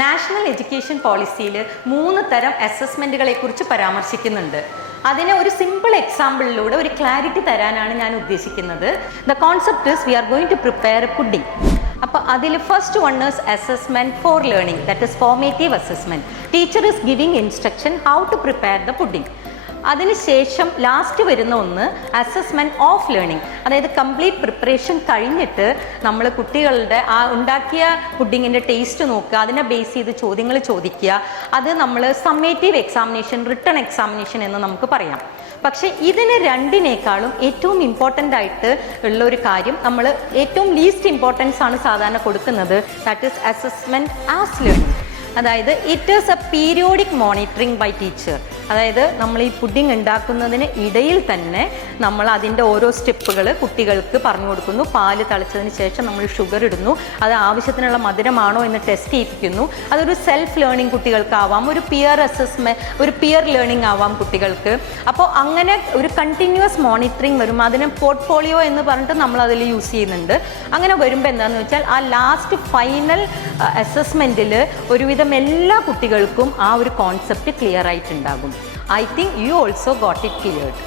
National education പോളിസിയിൽ 3 തരം അസസ്മെൻറ്റുകളെ കുറിച്ച് പരാമർശിക്കുന്നുണ്ട്. അതിനെ ഒരു സിമ്പിൾ എക്സാമ്പിളിലൂടെ ഒരു ക്ലാരിറ്റി തരാനാണ് ഞാൻ ഉദ്ദേശിക്കുന്നത്. The concept is we are going to prepare a pudding. അപ്പോൾ അതിൽ first one is assessment for learning, that is formative assessment. Teacher is giving instruction how to prepare the pudding. അതിനുശേഷം last വരുന്ന ഒന്ന് assessment of learning, അതായത് complete preparation കഴിഞ്ഞിട്ട് നമ്മൾ കുട്ടികളുടെ ആ ഉണ്ടാക്കിയ പുഡിങ്ങിൻ്റെ ടേസ്റ്റ് നോക്കുക, അതിനെ ബേസ് ചെയ്ത് ചോദ്യങ്ങൾ ചോദിക്കുക. അത് നമ്മൾ സമ്മേറ്റീവ് എക്സാമിനേഷൻ, റിട്ടൺ എക്സാമിനേഷൻ എന്ന് നമുക്ക് പറയാം. പക്ഷേ ഇതിന് രണ്ടിനേക്കാളും ഏറ്റവും ഇമ്പോർട്ടൻ്റ് ആയിട്ട് ഉള്ള ഒരു കാര്യം, നമ്മൾ ഏറ്റവും ലീസ്റ്റ് ഇമ്പോർട്ടൻസ് ആണ് സാധാരണ കൊടുക്കുന്നത്, that is assessment as learning. അതായത് it is a periodic monitoring by teacher. അതായത് നമ്മൾ ഈ പുഡിംഗ് ഉണ്ടാക്കുന്നതിന് ഇടയിൽ തന്നെ നമ്മൾ അതിൻ്റെ ഓരോ സ്റ്റെപ്പുകൾ കുട്ടികൾക്ക് പറഞ്ഞു കൊടുക്കുന്നു. പാല് തളിച്ചതിന് ശേഷം നമ്മൾ ഷുഗർ ഇടുന്നു, അത് ആവശ്യത്തിനുള്ള മധുരമാണോ എന്ന് ടെസ്റ്റ് ചെയ്യിപ്പിക്കുന്നു. അതൊരു സെൽഫ് ലേണിംഗ് കുട്ടികൾക്കാവാം, ഒരു പിയർ അസസ്മെൻറ്റ്, ഒരു പിയർ ലേണിംഗ് ആവാം കുട്ടികൾക്ക്. അപ്പോൾ അങ്ങനെ ഒരു കണ്ടിന്യൂസ് മോണിറ്ററിങ് വരും. അതിന് പോർട്ട്ഫോളിയോ എന്ന് പറഞ്ഞിട്ട് നമ്മൾ അതിൽ യൂസ് ചെയ്യുന്നുണ്ട്. അങ്ങനെ വരുമ്പോൾ എന്താണെന്ന് വെച്ചാൽ ആ ലാസ്റ്റ് ഫൈനൽ അസസ്മെൻറ്റിൽ ഒരുവിധം എല്ലാ കുട്ടികൾക്കും ആ ഒരു കോൺസെപ്റ്റ് ക്ലിയർ ആയിട്ടുണ്ടാകും. I think you also got it cleared.